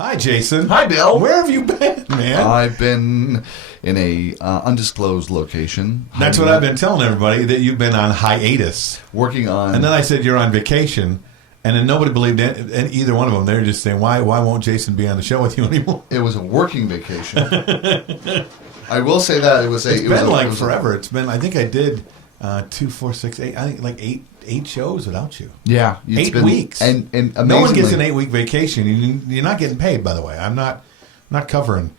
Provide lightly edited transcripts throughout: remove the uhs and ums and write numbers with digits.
Hi, Jason. Hi, Bill. Where have you been, man? I've been in a undisclosed location. That's what I've been telling everybody, that you've been on hiatus. Working on... And then I said you're on vacation, and then nobody believed either one of them. They were just saying, why won't Jason be on the show with you anymore? It was a working vacation. I will say that. It's been forever. It's been, I think I did 2, 4, 6, 8, I think like eight shows without you. Yeah. 8 weeks. And amazingly, no one gets an 8-week vacation. You're not getting paid, by the way. I'm not covering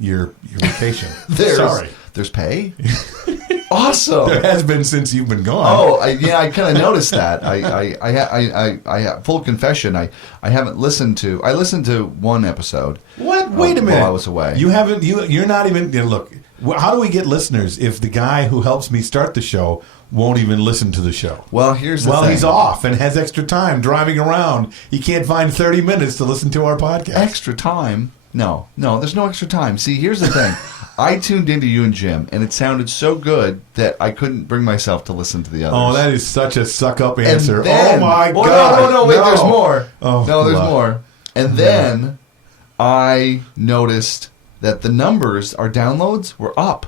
your vacation. Sorry. There's pay? Awesome. There has been since you've been gone. Oh, I kind of noticed that. I full confession, I haven't listened to... I listened to one episode. What? Wait a minute. While I was away. You haven't... You're not even... Look, how do we get listeners if the guy who helps me start the show won't even listen to the show? Well, here's the thing. Well, he's off and has extra time driving around. He can't find 30 minutes to listen to our podcast. Extra time? No, there's no extra time. See, here's the thing. I tuned into you and Jim, and it sounded so good that I couldn't bring myself to listen to the others. Oh, that is such a suck-up answer. Then, oh, my God. No, wait, there's more. Oh, no, there's more. And then I noticed that the numbers, our downloads, were up.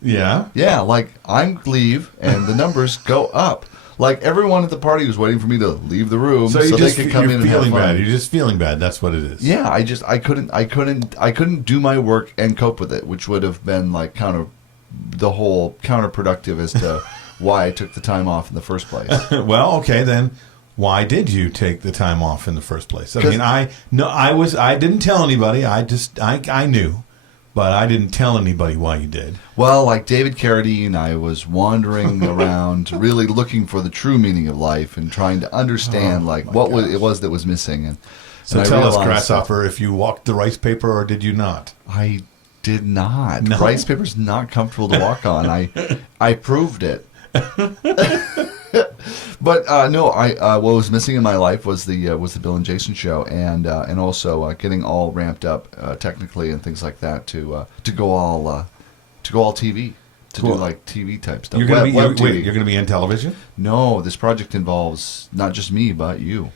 Yeah? Yeah, like I leave, and the numbers go up. Like everyone at the party was waiting for me to leave the room so they could come in and have fun. Bad. You're just feeling bad. That's what it is. Yeah, I couldn't do my work and cope with it, which would have been like counterproductive as to why I took the time off in the first place. Well, okay, then why did you take the time off in the first place? I mean, I didn't tell anybody. I knew. But I didn't tell anybody why you did. Well, like David Carradine, I was wandering around really looking for the true meaning of life and trying to understand what it was that was missing. And tell us, Grasshopper, if you walked the rice paper or did you not? I did not. No? Rice paper's not comfortable to walk on. I proved it. But no, what was missing in my life was the Bill and Jason show, and also getting all ramped up technically and things like that to go all TV, do like TV type stuff. You're gonna be in television? No, this project involves not just me but you.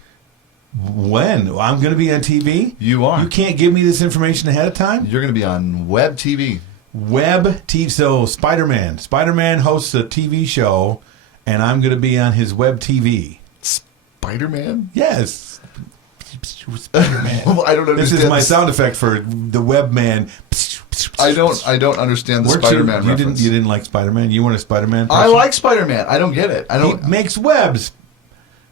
When? I'm going to be on TV? You are. You can't give me this information ahead of time? You're going to be on web TV. Web TV. So Spider-Man. Spider-Man hosts a TV show, and I'm going to be on his web TV. Spider-Man? Yes. Spider-Man. Well, I don't understand. This is my sound effect for the web man. I don't understand the Spider-Man reference. You didn't like Spider-Man? You weren't a Spider-Man person? I like Spider-Man. I don't get it. He makes webs.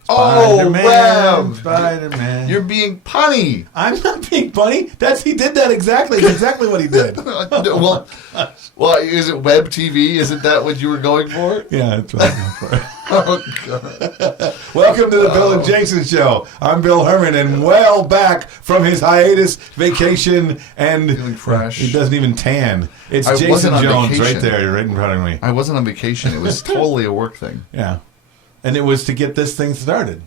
Web! Spider-Man. You're being punny. I'm not being punny. He did that exactly. That's exactly what he did. well, is it web TV? Isn't that what you were going for? Yeah, that's what I'm going for. Oh, God. Welcome to the Bill and Jason Show. I'm Bill Hermann, and well back from his hiatus, vacation, and feeling fresh. He doesn't even tan. It's Jason Jones vacation. Right there, right in front of me. I wasn't on vacation. It was totally a work thing. Yeah. And it was to get this thing started.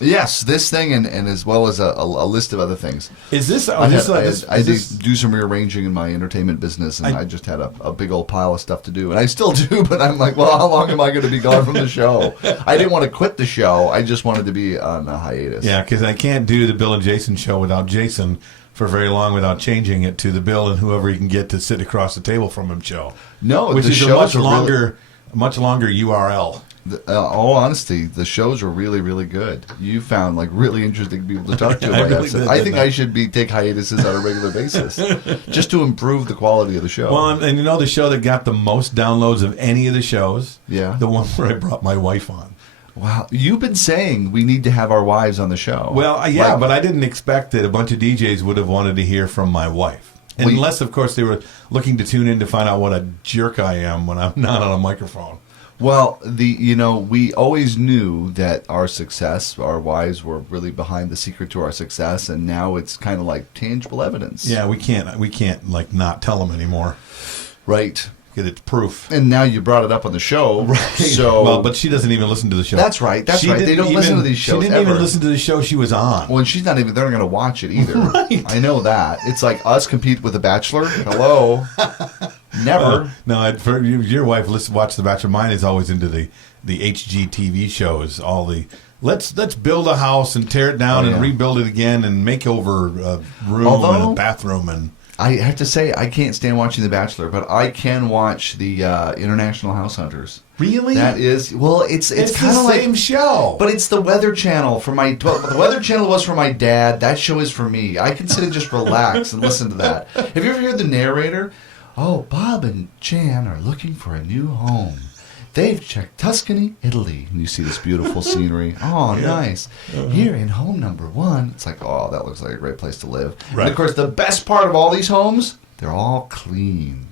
Yes, this thing and as well as a list of other things. Is this... I do some rearranging in my entertainment business, and I just had a big old pile of stuff to do. And I still do, but I'm like, well, how long am I going to be gone from the show? I didn't want to quit the show. I just wanted to be on a hiatus. Yeah, because I can't do the Bill and Jason show without Jason for very long without changing it to the Bill and whoever he can get to sit across the table from him show. No, which is a much longer URL. All honesty, the shows were really, really good. You found like really interesting people to talk to. I think I should take hiatuses on a regular basis just to improve the quality of the show. Well, and you know the show that got the most downloads of any of the shows? Yeah. The one where I brought my wife on. Wow. You've been saying we need to have our wives on the show. Well, yeah, but I didn't expect that a bunch of DJs would have wanted to hear from my wife. Unless, of course, they were looking to tune in to find out what a jerk I am when I'm not on a microphone. Well, we always knew that our success, our wives were really behind the secret to our success, and now it's kind of like tangible evidence. Yeah, we can't like not tell them anymore. Right. Get it proof. And now you brought it up on the show. Right. So, well, but she doesn't even listen to the show. That's right. They don't listen to these shows. She didn't even listen to the show she was on. Well, and she's not even. They're not going to watch it either. Right. I know that. It's like us compete with The Bachelor. Hello. Never. No, your wife watched The Bachelor. Mine is always into the HGTV shows, all the let's build a house and tear it down and rebuild it again and make over a room and a bathroom and. I have to say, I can't stand watching The Bachelor, but I can watch the International House Hunters. Really? That is, well, it's kind of the same show. But it's the Weather Channel for my. Well, the Weather Channel was for my dad. That show is for me. I can sit and just relax and listen to that. Have you ever heard the narrator? Oh, Bob and Jan are looking for a new home. They've checked Tuscany, Italy, and you see this beautiful scenery. Oh, nice. Here in home number 1, it's like, oh, that looks like a great place to live. Right. And of course, the best part of all these homes, they're all clean.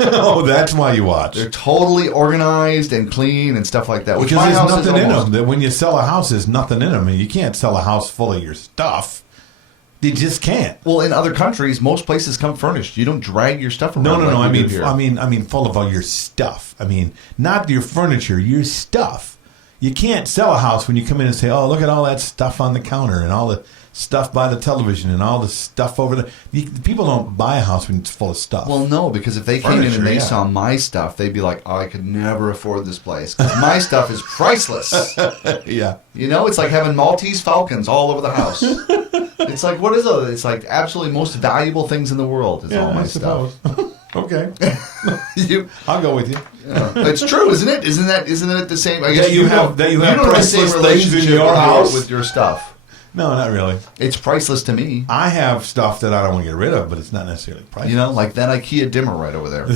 Oh, that's why you watch. They're totally organized and clean and stuff like that. Because there's nothing in them. That when you sell a house, there's nothing in them. I mean, you can't sell a house full of your stuff. You just can't. Well, in other countries, most places come furnished. You don't drag your stuff around. No. I mean, full of all your stuff. I mean, not your furniture, your stuff. You can't sell a house when you come in and say, "Oh, look at all that stuff on the counter and all the stuff by the television and all the stuff over there." People don't buy a house when it's full of stuff. Well, no, because if they came in and they saw my stuff, they'd be like, "Oh, I could never afford this place because my stuff is priceless." Yeah. You know, it's like having Maltese Falcons all over the house. It's like, what is it? It's like absolutely most valuable things in the world is all my stuff. Okay. I'll go with you. Yeah. It's true, isn't it? Isn't it the same? I guess that you have priceless things in your house with your stuff. No, not really. It's priceless to me. I have stuff that I don't want to get rid of, but it's not necessarily priceless. You know, like that IKEA dimmer right over there.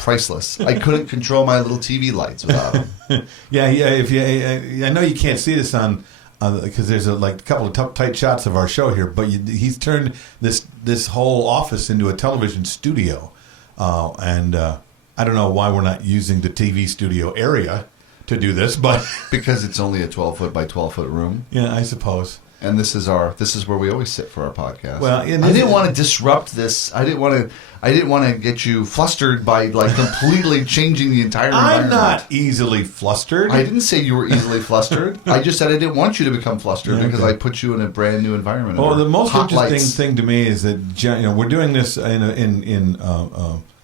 Priceless. I couldn't control my little TV lights without them. Yeah. If you, I know you can't see this on because there's a couple of tight shots of our show here, but he's turned this whole office into a television studio, and I don't know why we're not using the TV studio area to do this, but because it's only a 12-foot by 12-foot room. Yeah, I suppose. And this is where we always sit for our podcast. Well, I didn't want to disrupt this. I didn't want to get you flustered by completely changing the entire environment. I'm not easily flustered. I didn't say you were easily flustered. I just said I didn't want you to become flustered because I put you in a brand new environment. Well, the most interesting thing to me is that we're doing this in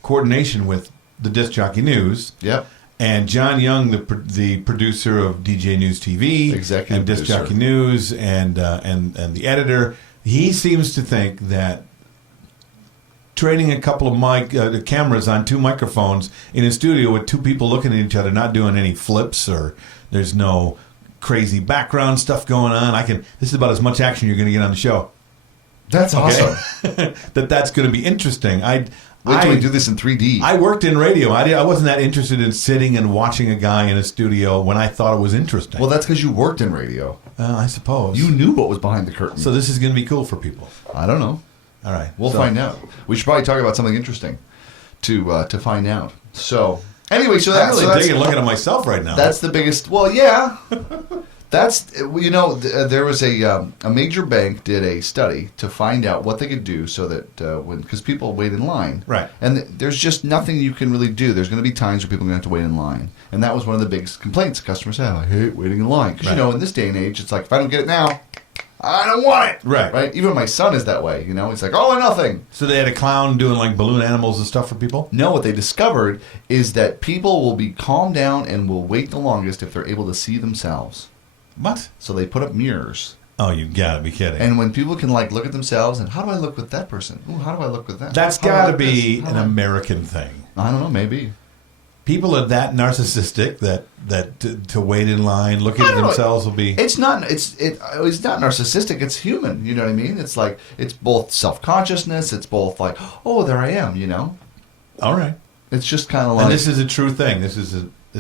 coordination with the Disc Jockey News. Yep. And John Young, the producer of DJNTV, executive and Disc Jockey News, and the editor, he seems to think that training a couple of cameras on 2 microphones in a studio with 2 people looking at each other, not doing any flips or there's no crazy background stuff going on. This is about as much action you're going to get on the show. That's awesome. That's going to be interesting. Wait till we do this in 3D. I worked in radio. I wasn't that interested in sitting and watching a guy in a studio when I thought it was interesting. Well, that's because you worked in radio. I suppose. You knew what was behind the curtain. So this is going to be cool for people. I don't know. All right. We'll find out. We should probably talk about something interesting to find out. So, anyway, I'm really digging looking at myself right now. That's the biggest... Well, yeah. That's, there was a major bank did a study to find out what they could do so that because people wait in line. Right. And there's just nothing you can really do. There's going to be times where people are going to have to wait in line. And that was one of the biggest complaints customers have. I hate waiting in line. Because, in this day and age, it's like, if I don't get it now, I don't want it. Right. Even my son is that way, He's like, all or nothing. So they had a clown doing balloon animals and stuff for people? No, what they discovered is that people will be calmed down and will wait the longest if they're able to see themselves. What? So they put up mirrors. Oh, you gotta be kidding. And when people can look at themselves and how do I look with that person? Ooh, how do I look with that? That's gotta be an American thing. I don't know, maybe. People are that narcissistic that to wait in line, looking at themselves will be. It's not narcissistic. It's human. You know what I mean? It's it's both self-consciousness. It's both oh, there I am. All right. It's just kind of and this is a true thing. This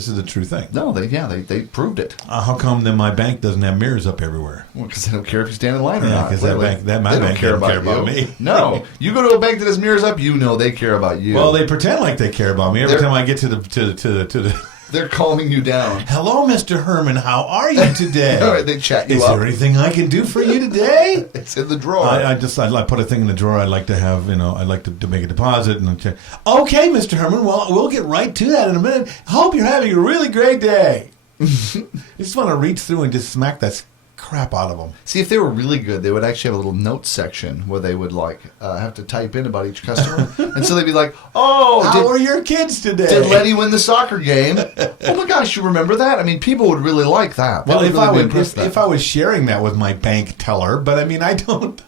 is a true thing. No, they proved it. How come then my bank doesn't have mirrors up everywhere? Well, because they don't care if you stand in line or not. Because my bank doesn't care about me. No, you go to a bank that has mirrors up, they care about you. Well, they pretend like they care about me every time I get to the. They're calming you down. Hello, Mr. Herman. How are you today? All right, they chat you up. Is there anything I can do for you today? It's in the drawer. I put a thing in the drawer. I like to have, I like to make a deposit and check. Okay, Mr. Herman. Well, we'll get right to that in a minute. Hope you're having a really great day. I just want to reach through and just smack that crap out of them. See, if they were really good, they would actually have a little notes section where they would have to type in about each customer, and so they'd be like, "Oh, how are your kids today? Did Letty win the soccer game? Oh my gosh, you remember that? I mean, people would really like that. Well, if I was sharing that with my bank teller, but I mean, I don't.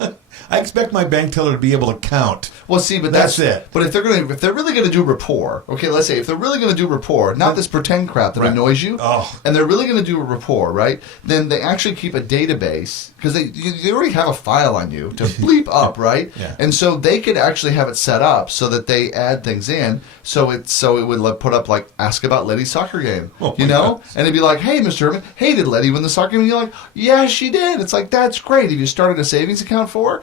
I expect my bank teller to be able to count. Well, see, but that's it. But if they're really gonna do rapport, okay, let's say if they're really gonna do rapport, not this pretend crap that annoys you, and they're really gonna do a rapport, right? Then they actually keep a database because they already have a file on you to bleep up, right? Yeah. And so they could actually have it set up so that they add things in, so it would put up like ask about Letty's soccer game, you know, and it'd be like, hey, Mr. Herman, hey, did Letty win the soccer game? And you're like, yeah, she did. It's like that's great. Have you started a savings account for her?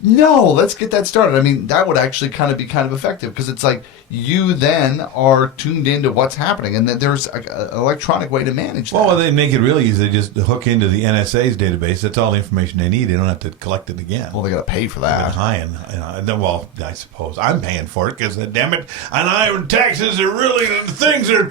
No, let's get that started. I mean, that would actually kind of be effective because it's like you then are tuned into what's happening, and then there's an electronic way to manage that. Well, they make it really easy. They just hook into the NSA's database. That's all the information they need. They don't have to collect it again. Well, they got to pay for that. Well, I suppose I'm paying for it because, damn it, and taxes are really things are.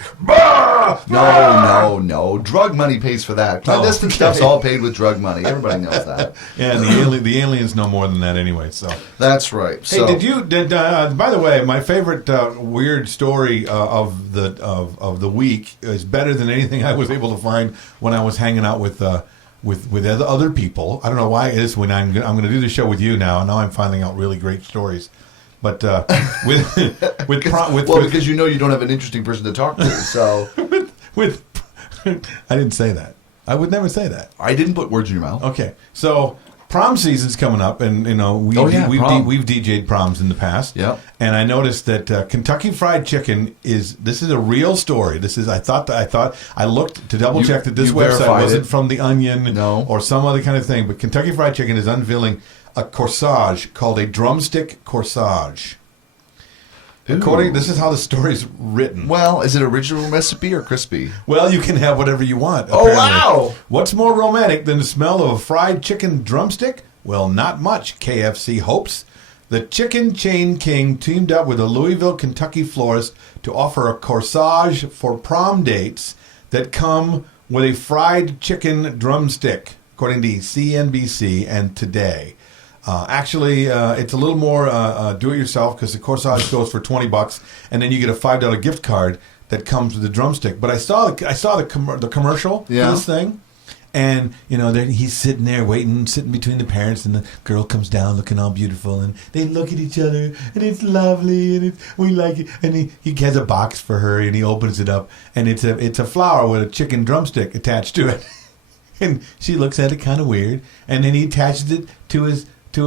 No. Drug money pays for that. Clandestine stuff's all paid with drug money. Everybody knows that. Yeah, and the aliens know more than that anyway. So that's right. Hey, by the way, my favorite weird story of the week is better than anything I was able to find when I was hanging out with other people. I don't know why it is when I'm going to do the show with you now. Now I'm finding out really great stories. But because you know you don't have an interesting person to talk to, so I didn't say that. I would never say that. I didn't put words in your mouth. Okay, so. Prom season's coming up, and we've DJ'd proms in the past. Yeah. And I noticed that Kentucky Fried Chicken is a real story. I looked to double check that this website wasn't from The Onion or some other kind of thing. But Kentucky Fried Chicken is unveiling a corsage called a drumstick corsage. This is how the story's written. Well, is it original recipe or crispy? Well, you can have whatever you want. Apparently. Oh, wow! What's more romantic than the smell of a fried chicken drumstick? Well, not much, KFC hopes. The chicken chain king teamed up with a Louisville, Kentucky florist to offer a corsage for prom dates that come with a fried chicken drumstick, according to CNBC and Today. It's a little more do-it-yourself because the corsage goes for $20, and then you get a $5 gift card that comes with the drumstick. But I saw the commercial for this thing, and then he's sitting there sitting between the parents, and the girl comes down looking all beautiful, and they look at each other, and it's lovely, and we like it. And he has a box for her, and he opens it up, and it's a flower with a chicken drumstick attached to it, and she looks at it kind of weird, and then he attaches it to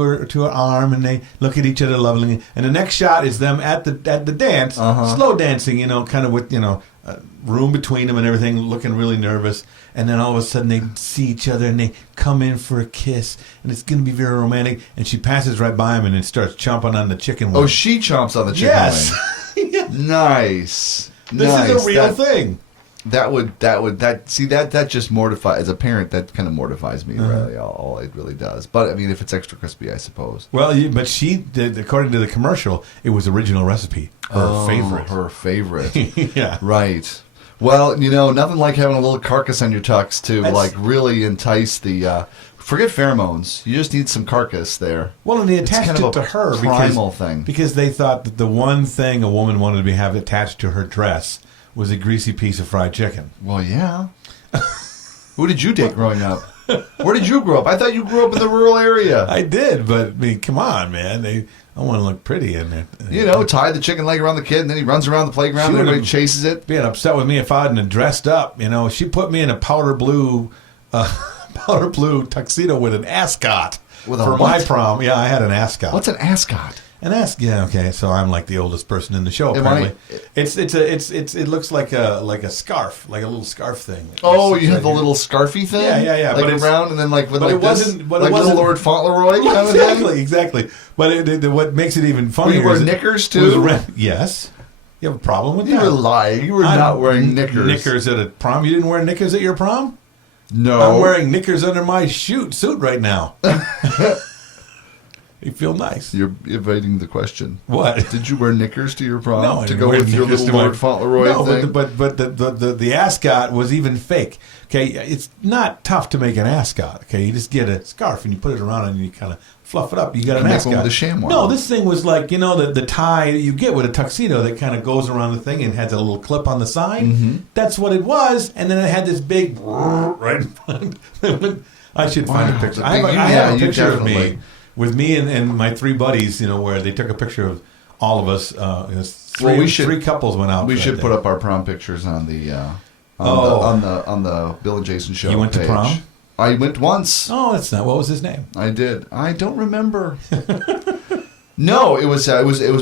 her arm, and they look at each other lovingly. And the next shot is them at the dance, slow dancing, kind of with room between them and everything, looking really nervous. And then all of a sudden they see each other and they come in for a kiss, and it's going to be very romantic. And she passes right by him and then starts chomping on the chicken wing. Oh, she chomps on the chicken wing. Yes. Nice. This is a real thing. That just mortifies, as a parent, that kind of mortifies me, really, all it really does. But, I mean, if it's extra crispy, I suppose. Well, but she did, according to the commercial, it was original recipe. Her favorite. Yeah. Right. Well, nothing like having a little carcass on your tux to, really entice the... forget pheromones. You just need some carcass there. Well, and they attached it to her because they thought that the one thing a woman wanted to have attached to her dress was a greasy piece of fried chicken. Well, yeah. Who did you date growing up? Where did you grow up? I thought you grew up in the rural area. I did, but I mean, come on, man. I want to look pretty in it. Tie the chicken leg around the kid, and then he runs around the playground, and everybody chases it. Being upset with me if I hadn't dressed up. She put me in a powder blue tuxedo with an ascot for my prom. Yeah, I had an ascot. What's an ascot? So I'm like the oldest person in the show. Apparently, it looks like a scarf, like a little scarf thing. Oh, you have the little scarfy thing. Yeah. Like around, and then it wasn't little Lord Fauntleroy kind of thing. Exactly. But what makes it even funnier? Were you wearing knickers too? Yes. You have a problem with that? You were lying. You were not wearing knickers. Knickers at a prom? You didn't wear knickers at your prom? No. I'm wearing knickers under my suit right now. You feel nice. You're evading the question. What? Did you wear knickers to your prom No, I to didn't go wear with your knickers little to my- Lord Fauntleroy thing? but the ascot was even fake. Okay, it's not tough to make an ascot. Okay, you just get a scarf and you put it around and you kind of fluff it up. You got an make ascot. one with a chamois. No, this thing was like the tie you get with a tuxedo that kind of goes around the thing and has a little clip on the side. Mm-hmm. That's what it was, and then it had this big right in front. I should find a picture. I have a picture of me with me and my three buddies. Where they took a picture of all of us. Three couples went out. We that should day. put up our prom pictures on the on the Bill and Jason show. You went to page. prom? I went once. Oh, that's not. What was his name? I did. I don't remember. No, it was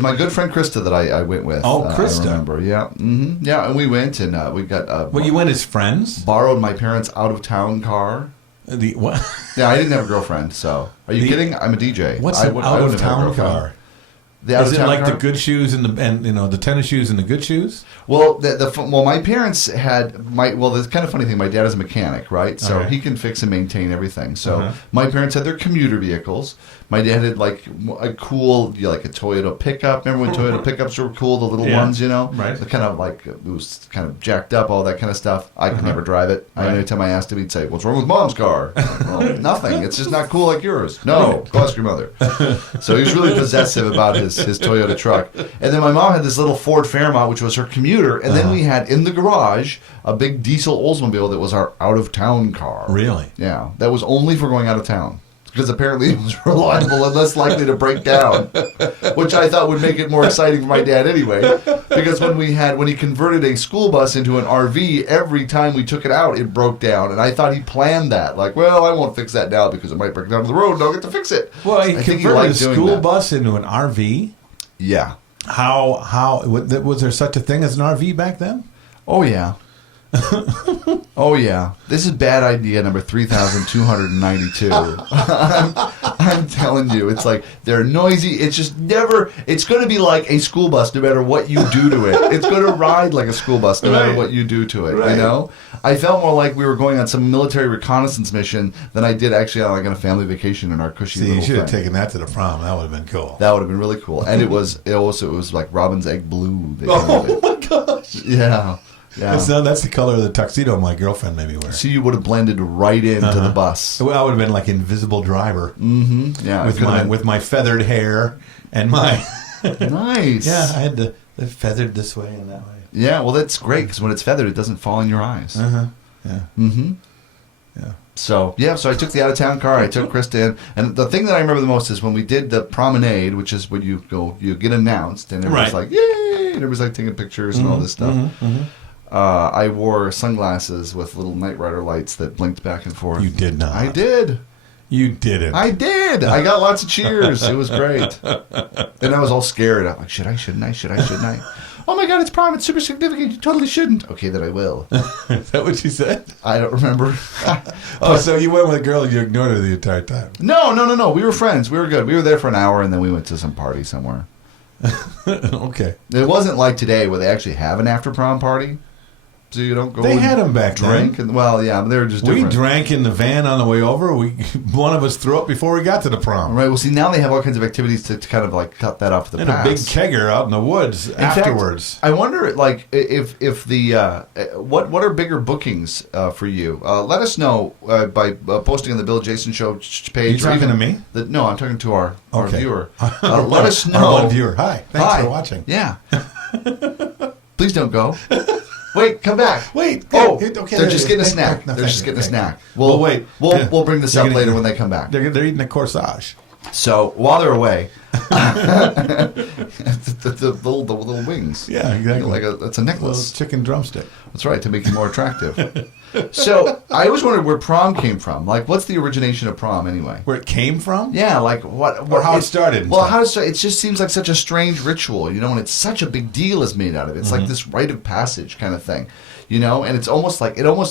my good friend Krista that I went with. Oh, Krista. I remember. Yeah. Mm-hmm. Yeah, and we went and we got. Well, you went as friends. Borrowed my parents' out of town car. The what? Yeah, I didn't have a girlfriend. So, are you kidding? I'm a DJ. What's an out of town car? The Is it like car? the good shoes and the tennis shoes and the good shoes? Well, my parents had the kind of funny thing. My dad is a mechanic, right? So Right. he can fix and maintain everything. So Uh-huh. my parents had their commuter vehicles. My dad had like a cool, like a Toyota pickup. Remember when Toyota pickups were cool, the little Yeah. ones, Right. The kind of like it was kind of jacked up, all that kind of stuff. I could never drive it. Right. Every time I asked him, he'd say, "What's wrong with Mom's car?" Well, nothing. It's just not cool like yours. No, go ask your mother. So he was really possessive about his Toyota truck. And then my mom had this little Ford Fairmont, which was her commuter. And then we had in the garage a big diesel Oldsmobile that was our out of town car. Really? Yeah, that was only for going out of town. Because apparently it was reliable and less likely to break down, which I thought would make it more exciting for my dad anyway. Because when he converted a school bus into an RV, every time we took it out, it broke down, and I thought he planned that. Like, well, I won't fix that now because it might break down on the road, and I'll get to fix it. Well, he I think converted a liked doing school that. bus into an RV. Yeah. How was there such a thing as an RV back then? Oh yeah. Oh yeah, this is bad idea number 3,292. I'm telling you, it's like they're noisy. It's just never. It's going to be like a school bus, no matter what you do to it. It's going to ride like a school bus, no matter what you do to it. Right. You know, I felt more like we were going on some military reconnaissance mission than I did actually on a family vacation in our cushy See, little you should have thing. taken that to the prom. That would have been cool. That would have been really cool, and it was like Robin's egg blue. They called Oh it. my gosh! Yeah. Yeah. That's the color of the tuxedo my girlfriend made me wear. So you would have blended right into the bus. Well, I would have been like invisible driver. Mm-hmm. Yeah. With my feathered hair and my Nice. yeah, I had the feathered this way and that way. Yeah, well, that's great because when it's feathered, it doesn't fall in your eyes. Yeah. Mm-hmm. Yeah. So I took the out of town car. I took Krista in, and the thing that I remember the most is when we did the promenade, which is when you get announced, and everybody's Right. like, "Yay!" and everybody's like taking pictures and all this stuff. I wore sunglasses with little Knight Rider lights that blinked back and forth. You did not. I did. You didn't. I did. I got lots of cheers. It was great. And I was all scared. I'm like, should I? Shouldn't I? Should I? Shouldn't I? Oh my God, it's prom. It's super significant. You totally shouldn't. Okay, then I will. Is that what you said? I don't remember. Oh, so you went with a girl and you ignored her the entire time. No. We were friends. We were good. We were there for an hour, and then we went to some party somewhere. Okay. It wasn't like today where they actually have an after prom party. So you don't go. They and had 'em back drink then. And, well, yeah, but they were just different. We drank in the van on the way over. One of us threw up before we got to the prom. Right. Well, see, now they have all kinds of activities to kind of like cut that off the And past. a big kegger out in the woods afterwards. Fact, I wonder, like, if the what are bigger bookings for you? Let us know by posting on the Bill Jason Show page. You talking or even to me? No, I'm talking to our viewer. Let Let us know. Our one viewer. Hi. Thanks for watching. Yeah. Please don't go. Wait, come back. Wait. Oh, okay, they're just getting a snack. No, They're thank just you, getting a thank snack. you. Well, wait. We'll bring this They're up gonna- later when they come back. They're eating a corsage. So while they're away, the little wings. Yeah, exactly. It's a A necklace. little chicken drumstick. That's right, to make you more attractive. So I always wondered where prom came from. Like, what's the origination of prom anyway? Where it came from? Yeah, like what? Or how it started and Well, stuff. how it started? It just seems like such a strange ritual, and it's such a big deal is made out of it. It's like this rite of passage kind of thing, and it's almost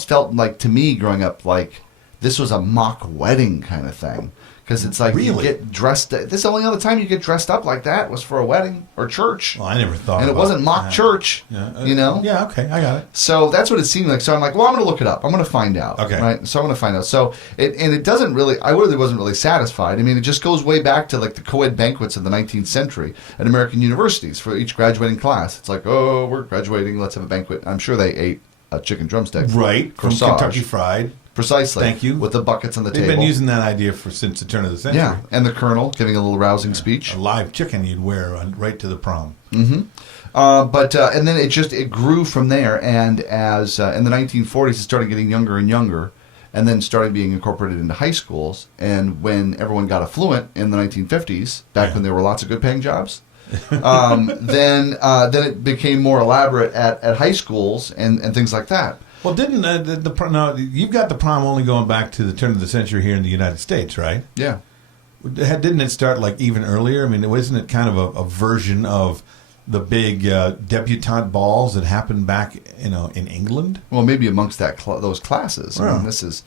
felt like to me growing up like this was a mock wedding kind of thing. Because it's like you get dressed. This is the only other time you get dressed up like that was for a wedding or church. Well, I never thought. And it wasn't mock church. Yeah. You know. Yeah. Okay, I got it. So that's what it seemed like. So I'm like, well, I'm going to look it up. I'm going to find out. Okay. Right. So I'm going to find out. So it doesn't really. I really wasn't really satisfied. I mean, it just goes way back to like the co-ed banquets of the 19th century at American universities for each graduating class. It's like, oh, we're graduating. Let's have a banquet. I'm sure they ate a chicken drumstick. Right. From corsage. Kentucky Fried. Precisely. Thank you. With the buckets on the They've table. been using that idea since the turn of the century. Yeah, and the colonel giving a little rousing speech. A live chicken you'd wear right to the prom. Mm-hmm. And then it grew from there, and as in the 1940s, it started getting younger and younger, and then started being incorporated into high schools. And when everyone got affluent in the 1950s, back when there were lots of good-paying jobs, then it became more elaborate at high schools and things like that. Well, didn't no, you've got the prom only going back to the turn of the century here in the United States, right? Yeah. Didn't it start like even earlier? I mean, wasn't it kind of a version of the big debutante balls that happened back, in England? Well, maybe amongst those classes. Right. I mean, this is.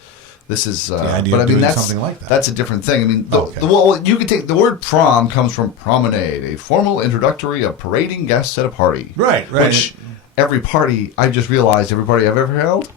The idea But of I mean, doing something like that. That's a different thing. I mean, Okay. you could take the word prom comes from promenade, a formal introductory of parading guests at a party. Right. Which every party, I just realized every party I've ever held,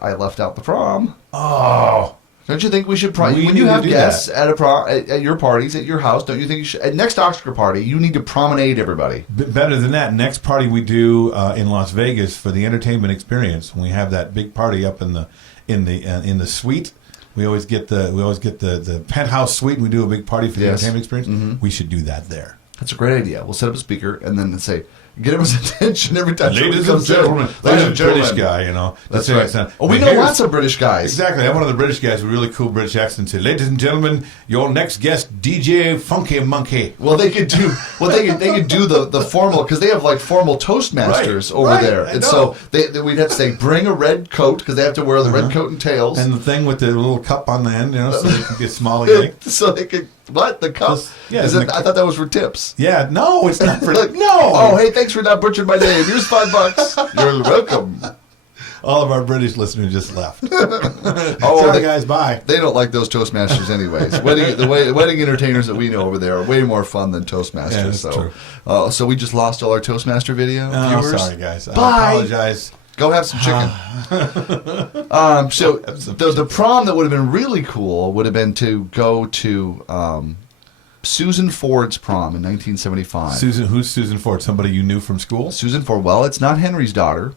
I left out the prom. Oh. Don't you think we should when you have guests at a prom at your parties at your house? Don't you think you should? At next Oscar party, you need to promenade everybody. Better than that, next party we do in Las Vegas for the entertainment experience, when we have that big party up in the suite. We always get the penthouse suite, and we do a big party for the entertainment experience. Mm-hmm. We should do that there. That's a great idea. We'll set up a speaker and then say, get everyone's attention every time. Ladies and gentlemen, ladies and gentlemen. British guy, That's right. We know lots of British guys. Exactly. I have one of the British guys with a really cool British accent say, "Ladies and gentlemen, your next guest, DJ Funky Monkey." Well, they could do they could do the formal, because they have like formal Toastmasters over there, and so we'd have to say, bring a red coat, because they have to wear the red coat and tails, and the thing with the little cup on the end, so they can get small again. So they could. What? The cup? I thought that was for tips. Yeah, no, it's not for no. Oh, hey, thanks for not butchering my name. Here's $5. You're welcome. All of our British listeners just left. Sorry, guys, bye. They don't like those Toastmasters anyways. The wedding entertainers that we know over there are way more fun than Toastmasters. True. So we just lost all our Toastmaster video viewers. Sorry, guys. Bye. I apologize. Go have some chicken. So the prom that would have been really cool would have been to go to Susan Ford's prom in 1975. Who's Susan Ford? Somebody you knew from school? Susan Ford. Well, it's not Henry's daughter.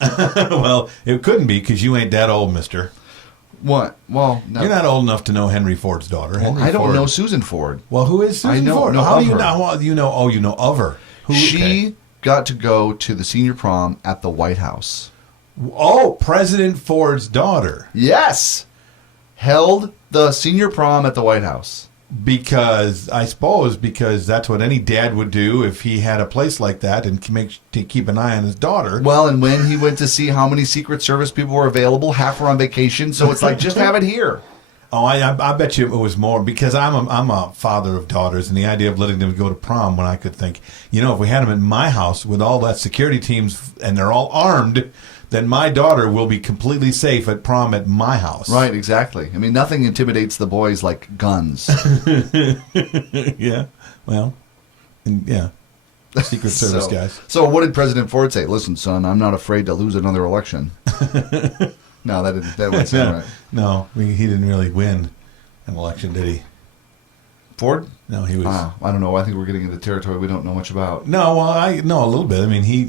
Well, it couldn't be, because you ain't that old, mister. What? Well, no. You're not old enough to know Henry Ford's daughter. Well, I don't know Susan Ford. Well, who is Susan Ford? How do you know? Well, you know of her. She got to go to the senior prom at the White House. Oh, President Ford's daughter. Yes. Held the senior prom at the White House. Because that's what any dad would do if he had a place like that, and to keep an eye on his daughter. Well, and when he went to see how many Secret Service people were available, half were on vacation, so it's like, just have it here. Oh, I bet you it was more, because I'm a father of daughters, and the idea of letting them go to prom, when I could think, if we had them in my house with all that security teams and they're all armed, then my daughter will be completely safe at prom at my house. Right, exactly. I mean, nothing intimidates the boys like guns. Yeah, well, yeah. Secret Service guys. So what did President Ford say? Listen, son, I'm not afraid to lose another election. No, that wouldn't sound right. No, he didn't really win an election, did he? Ford? No, he was. I don't know. I think we're getting into territory we don't know much about. No, well, I know a little bit. I mean, he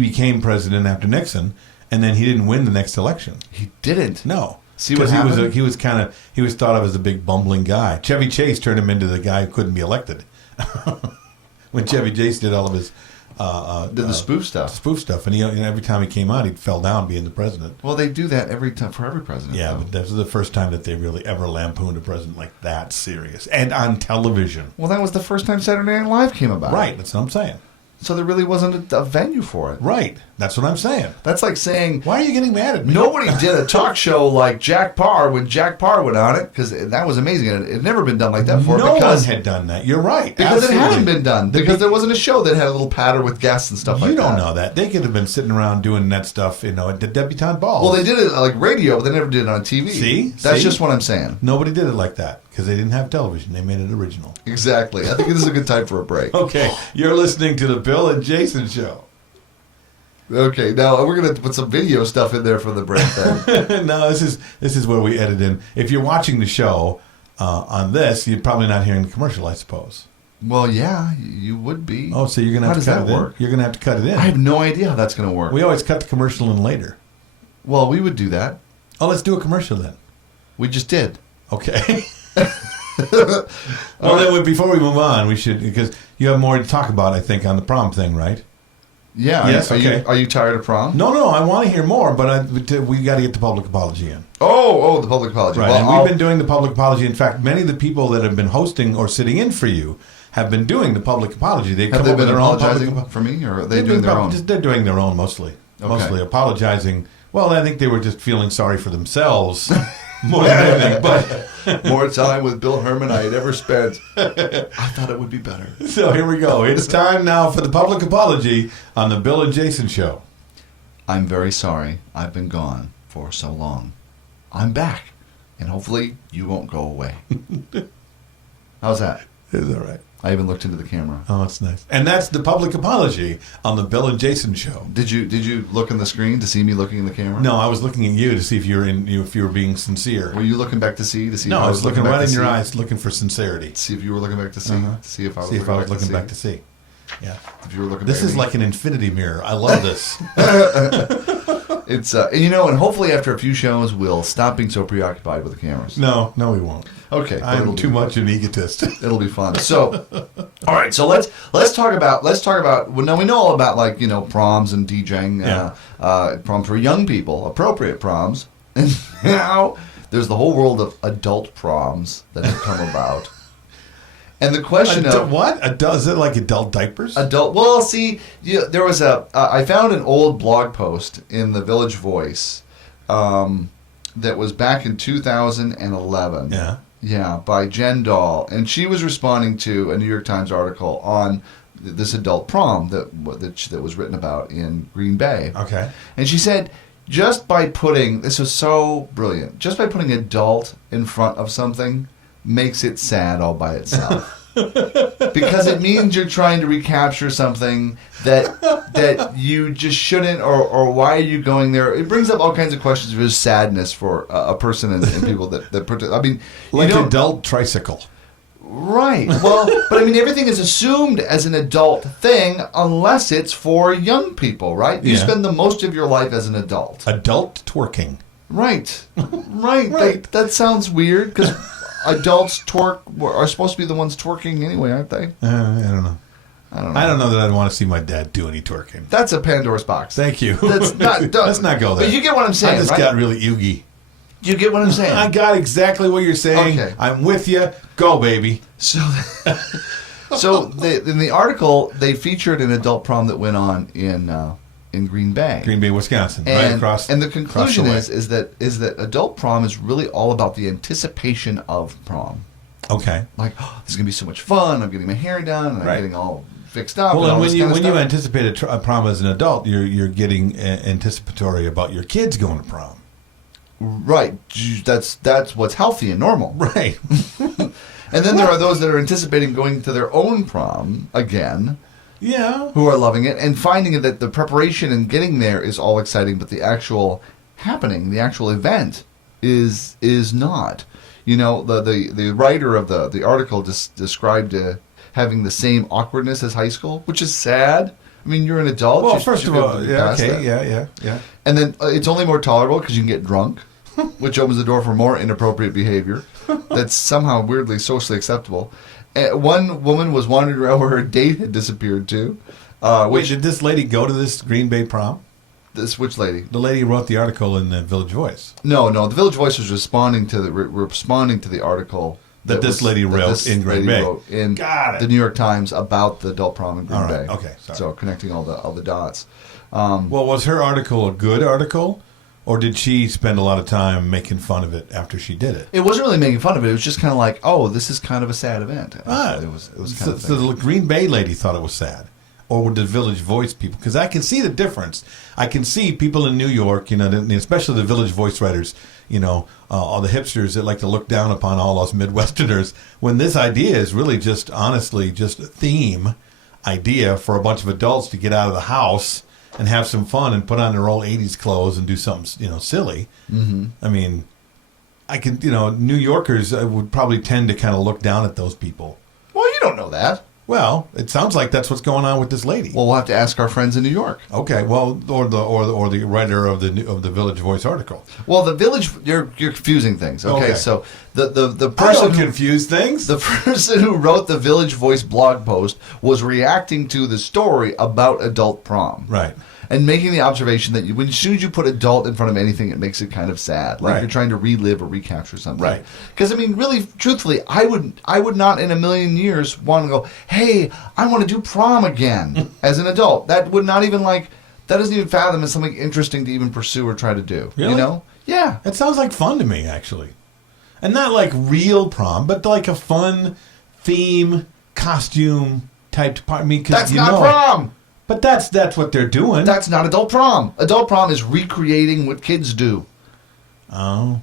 became president after Nixon, and then he didn't win the next election. He didn't. No. See what happened? He was thought of as a big bumbling guy. Chevy Chase turned him into the guy who couldn't be elected. When Chevy Chase did all of his did the spoof stuff, and every time he came out, he fell down being the president. Well, they do that every time for every president. Yeah, but this was the first time that they really ever lampooned a president like that serious, and on television. Well, that was the first time Saturday Night Live came about. Right, that's what I'm saying. So there really wasn't a venue for it. Right. That's what I'm saying. That's like saying, Why are you getting mad at me? nobody did a talk show like Jack Parr when Jack Parr went on it, because that was amazing. It had never been done like that before. No because, one had done that. You're right. Because Absolutely. it hadn't been done. Because there wasn't a show that had a little patter with guests and stuff like that. You don't know that. They could have been sitting around doing that stuff, at the debutante ball. Well, they did it like radio, but they never did it on TV. See? That's See? just what I'm saying. Nobody did it like that because they didn't have television. They made it original. Exactly. I think this is a good time for a break. Okay, you're listening to the Bill and Jason Show. Okay, now we're going to put some video stuff in there for the break then. No, this is where we edit in. If you're watching the show on this, you're probably not hearing the commercial, I suppose. Well, yeah, you would be. Oh, so you're going to have to cut it in? You're going to have to cut it in. I have no idea how that's going to work. We always cut the commercial in later. Well, we would do that. Oh, let's do a commercial then. We just did. Okay. Well, then before we move on, we should, because you have more to talk about, I think, on the prom thing, right? Yeah. Yes, are okay. Are you tired of prom? No, I want to hear more, but we got to get the public apology in. Oh, the public apology. Right, Well, and we've been doing the public apology. In fact, many of the people that have been hosting or sitting in for you have been doing the public apology. They have they been apologizing for me, or are they doing their own? They're doing their own mostly. Okay. Mostly apologizing. Well, I think they were just feeling sorry for themselves more than anything. But more time with Bill Herman I had ever spent. I thought it would be better. So here we go. It's time now for the public apology on the Bill and Jason Show. I'm very sorry. I've been gone for so long. I'm back, and hopefully you won't go away. How's that? It's all right. I even looked into the camera. Oh, it's nice. And that's the public apology on the Bill and Jason Show. Did you look in the screen to see me looking in the camera? No, I was looking at you to see if you were being sincere. Were you looking back to see? No, I was looking right in your see? eyes, looking for sincerity. See if you were looking back to see. See if I was looking back to see. Yeah. If you were looking. This is like an infinity mirror. I love this. It's and hopefully after a few shows we'll stop being so preoccupied with the cameras. No, we won't. Okay, I'm too much an egotist. It'll be fun. So, all right. So let's talk about. Well, now we know all about proms and DJing. Proms for young people, appropriate proms, and now there's the whole world of adult proms that have come about. And the question of what? Is it like adult diapers? Adult. Well, see, there was I found an old blog post in the Village Voice that was back in 2011. Yeah. Yeah, by Jen Dahl, and she was responding to a New York Times article on this adult prom that was written about in Green Bay. Okay. And she said, this was so brilliant, just by putting adult in front of something makes it sad all by itself. Because it means you're trying to recapture something that you just shouldn't, or why are you going there? It brings up all kinds of questions of sadness for a person and people that I mean, like adult tricycle. Right. Well, but I mean, everything is assumed as an adult thing unless it's for young people, right? You spend the most of your life as an adult. Adult twerking. Right. Right. That sounds weird because adults are supposed to be the ones twerking anyway, aren't they? I don't know. I don't know that I'd want to see my dad do any twerking. That's a Pandora's box. Thank you. Let's not go there. But you get what I'm saying, I just got really oogie. You get what I'm saying? I got exactly what you're saying. Okay. I'm with you. Go, baby. So in the article, they featured an adult prom that went on in Green Bay, Wisconsin, and, right across. And the conclusion is that adult prom is really all about the anticipation of prom. Okay. Like, this is gonna be so much fun. I'm getting my hair done, and I'm getting all fixed up. Well, and when you anticipate a prom as an adult, you're getting anticipatory about your kids going to prom. Right. That's what's healthy and normal. Right. And then there are those that are anticipating going to their own prom again. Yeah. Who are loving it and finding that the preparation and getting there is all exciting, but the actual happening, the actual event is not. The writer of the article described having the same awkwardness as high school, which is sad. I mean, you're an adult. Well, first of all, yeah. And then it's only more tolerable because you can get drunk, which opens the door for more inappropriate behavior that's somehow weirdly socially acceptable. One woman was wandering around where her date had disappeared to. Wait, did this lady go to this Green Bay prom? Which lady? The lady who wrote the article in the Village Voice. No. The Village Voice was responding to the article that this lady wrote in Green Bay. In Got it. the New York Times about the adult prom in Green All right. Bay. Okay. Sorry. So connecting all the dots. Well, was her article a good article, or did she spend a lot of time making fun of it after she did it? It wasn't really making fun of it. It was just kind of like, oh, this is kind of a sad event. It was kind of so the Green Bay lady thought it was sad, or would the Village Voice people? Because I can see the difference. I can see people in New York, especially the Village Voice writers, all the hipsters that like to look down upon all us Midwesterners. When this idea is really just, honestly, just a theme idea for a bunch of adults to get out of the house and have some fun and put on their old 80s clothes and do something, silly. Mm-hmm. I mean, I can, New Yorkers would probably tend to kind of look down at those people. Well, you don't know that. Well, it sounds like that's what's going on with this lady. Well, we'll have to ask our friends in New York. Okay, well, or the writer of the Village Voice article. Well, the Village, you're confusing things. Okay, so the person I don't confuse things. The person who wrote the Village Voice blog post was reacting to the story about adult prom, Right. and making the observation that as soon as you put adult in front of anything, it makes it kind of sad, like you're trying to relive or recapture something. Right. Because I mean, really, truthfully, I would not in a million years want to go, hey, I want to do prom again as an adult. That would not even that doesn't even fathom as something interesting to even pursue or try to do. Really? Yeah. It sounds like fun to me, actually, and not like real prom, but like a fun theme costume type part. I mean, because That's not prom. But that's what they're doing. That's not adult prom. Adult prom is recreating what kids do. Oh.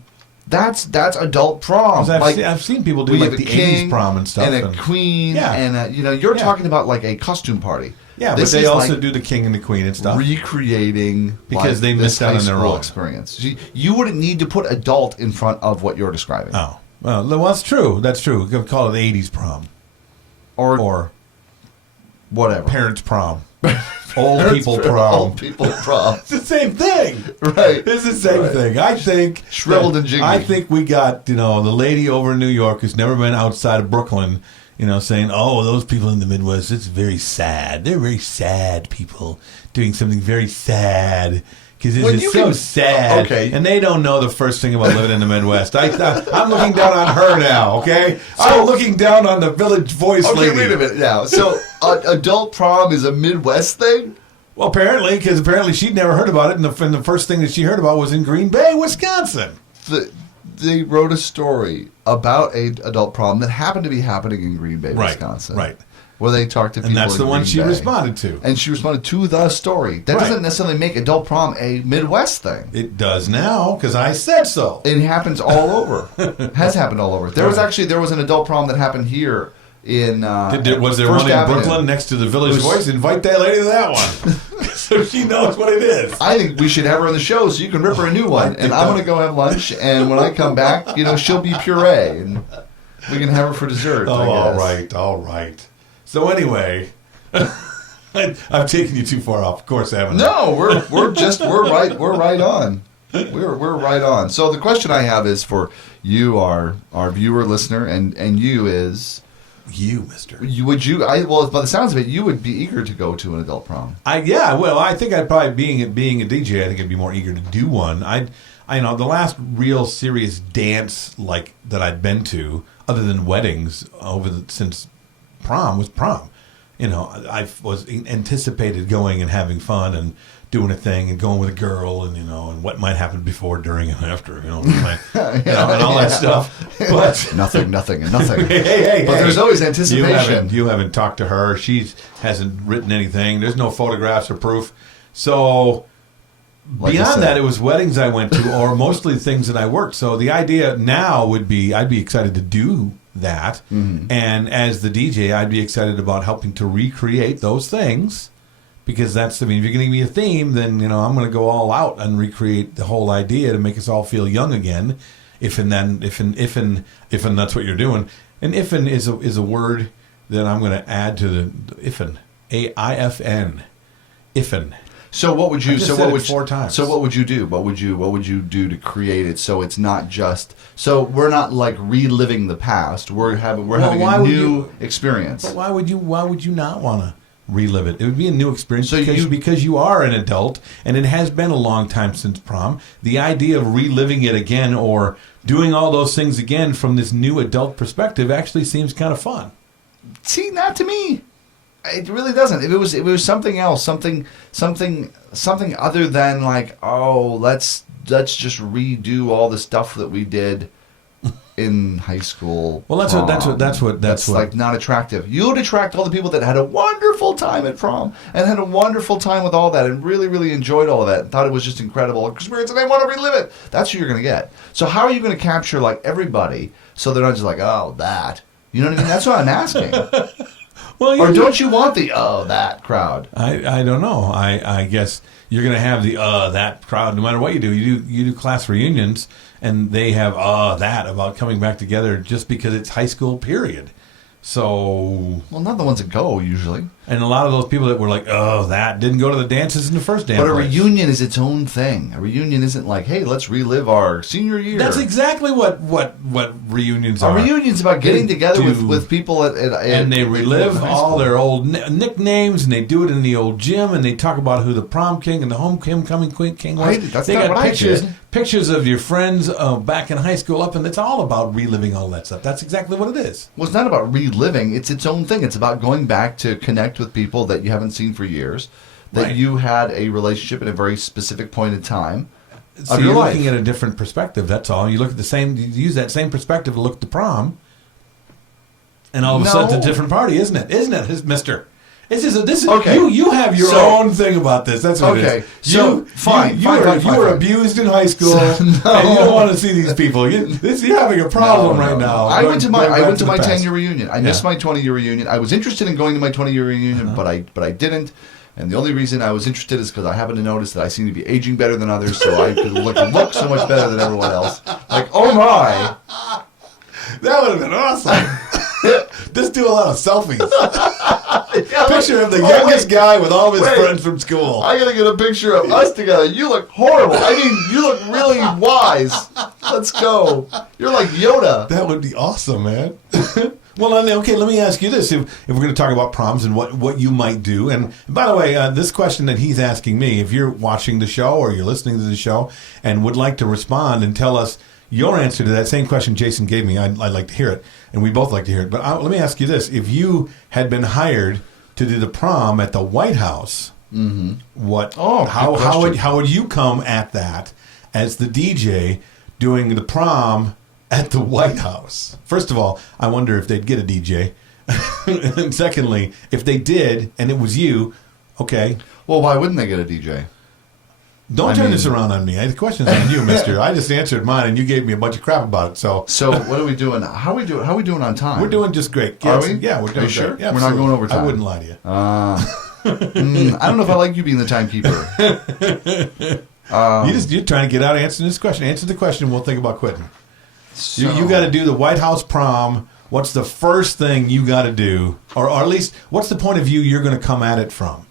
That's adult prom. I've seen people do like the 80s prom and stuff. And a queen. Yeah. And, you're talking about like a costume party. Yeah, but they also do the king and the queen and stuff. Recreating because they missed out on their own experience. You wouldn't need to put adult in front of what you're describing. Oh. Well, that's true. That's true. We could call it the 80s prom. Or whatever. Parents' prom. Old people prom. Old people prom. It's the same thing. Right. It's the same thing. I think. Shriveled and jiggy. I think we got, the lady over in New York who's never been outside of Brooklyn, saying, oh, those people in the Midwest, it's very sad. They're very sad people doing something very sad. Because it's just so sad. Okay. And they don't know the first thing about living in the Midwest. I'm looking down on her now, okay? I'm looking down on the Village Voice lady. Okay, wait a minute now. So, adult prom is a Midwest thing? Well, apparently, because she'd never heard about it, and the first thing that she heard about was in Green Bay, Wisconsin. They wrote a story about an adult prom that happened to be happening in Green Bay, Wisconsin. Right. Where they talked to people. And that's the one she Bay. responded to. And she responded to the story. That doesn't necessarily make adult prom a Midwest thing. It does now, because I said so. It happens all over. Has happened all over. There was an adult prom that happened here in was there First one in Avenue. Brooklyn next to the Village Voice? Invite that lady to that one. So she knows what it is. I think we should have her on the show so you can rip her a new one. And I'm going to go have lunch, and when I come back, she'll be puree, and we can have her for dessert. Oh, all right. So anyway, I've taken you too far off. Of course, I haven't. No, we're right on. We're right on. So the question I have is for you, our viewer, listener, and you is you, mister. By the sounds of it, you would be eager to go to an adult prom. I think I'd probably being a DJ, I think I'd be more eager to do one. The last real serious dance like that I'd been to, other than weddings since prom was prom. I was anticipated going and having fun and doing a thing and going with a girl and what might happen before, during, and after, and all that stuff. But nothing. hey, but there's always anticipation. You haven't talked to her. She hasn't written anything. There's no photographs or proof. So beyond that, it was weddings I went to, or mostly things that I worked. So the idea now would be I'd be excited to do that, and as the DJ, I'd be excited about helping to recreate those things, because if you're going to give me a theme, then I'm going to go all out and recreate the whole idea to make us all feel young again. If and that's what you're doing. And if'n is a word that I'm going to add to the if'n, AIFN, if'n. So what would you? Four times. So what would you do? What would you do to create it so it's not just? So we're not like reliving the past. We're having a new experience. But why would you not want to relive it. It would be a new experience So because you are an adult, and it has been a long time since prom. The idea of reliving it again or doing all those things again from this new adult perspective actually seems kind of fun. See, not to me. It really doesn't. If it was something else, something other than like, oh, let's just redo all the stuff that we did in high school. Well, that's what like not attractive. You'd attract all the people that had a wonderful time at prom and had a wonderful time with all that and really, really enjoyed all of that and thought it was just incredible experience and they want to relive it. That's who you're going to get. So how are you going to capture like everybody so they're not just like, oh, that? You know what I mean? That's what I'm asking. Well, or don't you want the that crowd? I don't know. I guess you're going to have the that crowd no matter what you do. You do class reunions, and they have that about coming back together just because it's high school period. So, well, not the ones that go usually. And a lot of those people that were like, oh, that didn't go to the dances in the first dance. But a reunion is its own thing. A reunion isn't like, hey, let's relive our senior year. That's exactly what reunions are. A reunion's about getting together with people and they relive all their old nicknames, and they do it in the old gym, and they talk about who the prom king and the homecoming king was. That's they not got what pictures of your friends back in high school up, and it's all about reliving all that stuff. That's exactly what it is. Well, it's not about reliving. It's its own thing. It's about going back to connect with people that you haven't seen for years, that you had a relationship at a very specific point in time so of your you're life. Looking at a different perspective, that's all. You look at you use that same perspective to look at the prom, and all of a sudden it's a different party, isn't it, mister? This is okay. You have your own thing about this. That's what it is. So you were abused in high school, and you don't want to see these people. You're having a problem right now. I went to my 10-year reunion. I missed my 20-year reunion. I was interested in going to my 20-year reunion, but I didn't. And the only reason I was interested is because I happened to notice that I seemed to be aging better than others, so I could look so much better than everyone else. Like, oh my! That would have been awesome. Just do a lot of selfies. Picture of the youngest guy with all of his friends from school. I gotta get a picture of us together. You look horrible. I mean, you look really wise. Let's go. You're like Yoda. That would be awesome, man. Well, okay, let me ask you this. If we're going to talk about proms and what you might do, and by the way, this question that he's asking me, if you're watching the show or you're listening to the show and would like to respond and tell us your answer to that same question Jason gave me, I'd like to hear it, and we both like to hear it. But let me ask you this. If you had been hired to do the prom at the White House, how would you come at that as the DJ doing the prom at the White House? First of all, I wonder if they'd get a DJ. And secondly, if they did and it was you, okay. Well, why wouldn't they get a DJ? Don't turn this around on me. The question's on you, mister. I just answered mine, and you gave me a bunch of crap about it. So what are we doing? How are we doing on time? We're doing just great. Are we? Yeah, we're doing great. Sure? Yeah, we're not going over time. I wouldn't lie to you. I don't know if I like you being the timekeeper. You're trying to get out answering this question. Answer the question, we'll think about quitting. So, you got to do the White House prom. What's the first thing you got to do, or at least what's the point of view you're going to come at it from,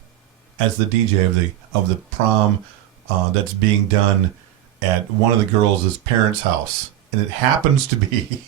as the DJ of the prom that's being done at one of the girls' parents' house, and it happens to be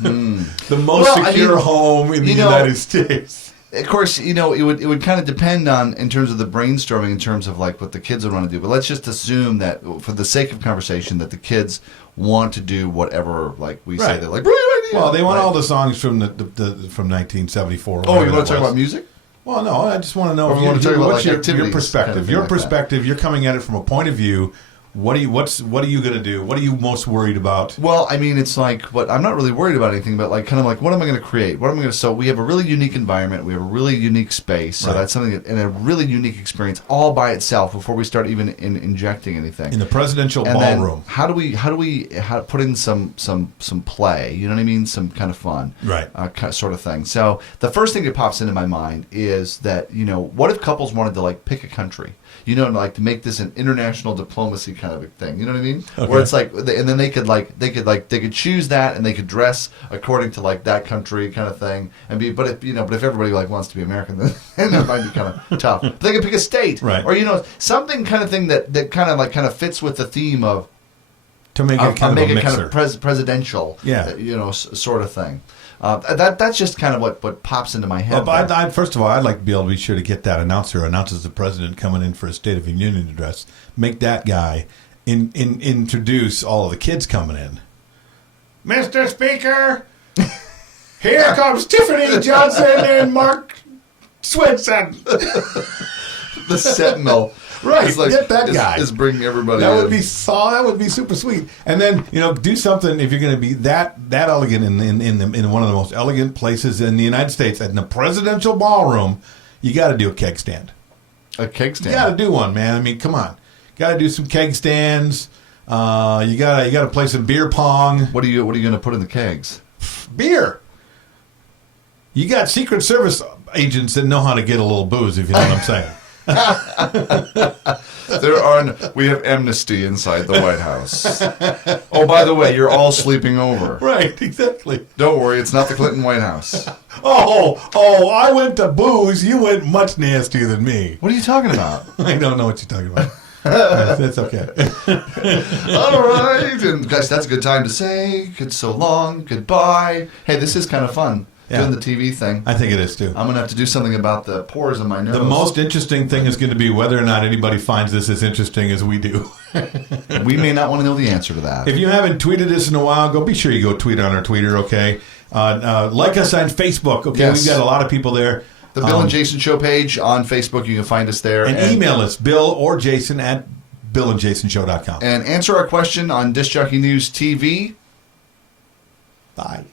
the most secure home in the United States. Of course, it would kind of depend on, in terms of the brainstorming, in terms of like what the kids would want to do. But let's just assume that, for the sake of conversation, that the kids want to do whatever, like we say, they're like, brilliant idea. Well, they want all the songs from from 1974. Oh, you want to talk about music? Well, no, I just want to know what's your perspective. Kind of your perspective. You're coming at it from a point of view. What are you going to do? What are you most worried about? Well, I mean, it's like, I'm not really worried about anything, but like, kind of like, what am I going to create? So we have a really unique environment. We have a really unique space. So that's something and a really unique experience all by itself before we start even injecting anything. In the presidential ballroom. How do we put in some play? You know what I mean? Some kind of fun. Right. Sort of thing. So the first thing that pops into my mind is that, what if couples wanted to like pick a country? Like to make this an international diplomacy kind of a thing. You know what I mean? Okay. Where it's like, and then they could choose that, and they could dress according to like that country kind of thing, and be. But if everybody like wants to be American, then that might be kind of tough. But they could pick a state, right? Or something kind of thing that kind of fits with the theme of to make it kind of a mixer. Presidential, yeah. Sort of thing. That's just kind of what pops into my head. Well, first of all, I'd like to be able to be sure to get that announcer who announces the president coming in for a State of the Union address. Make that guy introduce all of the kids coming in. Mr. Speaker, here comes Tiffany Johnson and Mark Swinson. The Sentinel. Right, get that guy. Is bringing everybody that in. That would be super sweet. And then, do something if you're going to be that elegant in one of the most elegant places in the United States, in the presidential ballroom, you got to do a keg stand. A keg stand? You got to do one, man. I mean, come on. Got to do some keg stands. You got to play some beer pong. What are you going to put in the kegs? Beer. You got Secret Service agents that know how to get a little booze, if you know what I'm saying. We have amnesty inside the White House. Oh, by the way, you're all sleeping over. Right, exactly. Don't worry, it's not the Clinton White House. Oh, I went to booze. You went much nastier than me. What are you talking about? I don't know what you're talking about. That's okay. All right, and guys, that's a good time to say so long, goodbye. Hey, this is kind of fun. Doing the TV thing. I think it is too. I'm going to have to do something about the pores in my nose. The most interesting thing is going to be whether or not anybody finds this as interesting as we do. We may not want to know the answer to that. If you haven't tweeted us in a while, be sure you go tweet on our Twitter, okay? Like us on Facebook, okay? Yes. We've got a lot of people there. The Bill and Jason Show page on Facebook, you can find us there. And email us, Bill or Jason at BillAndJasonShow.com. And answer our question on Disc Jockey News TV. Bye.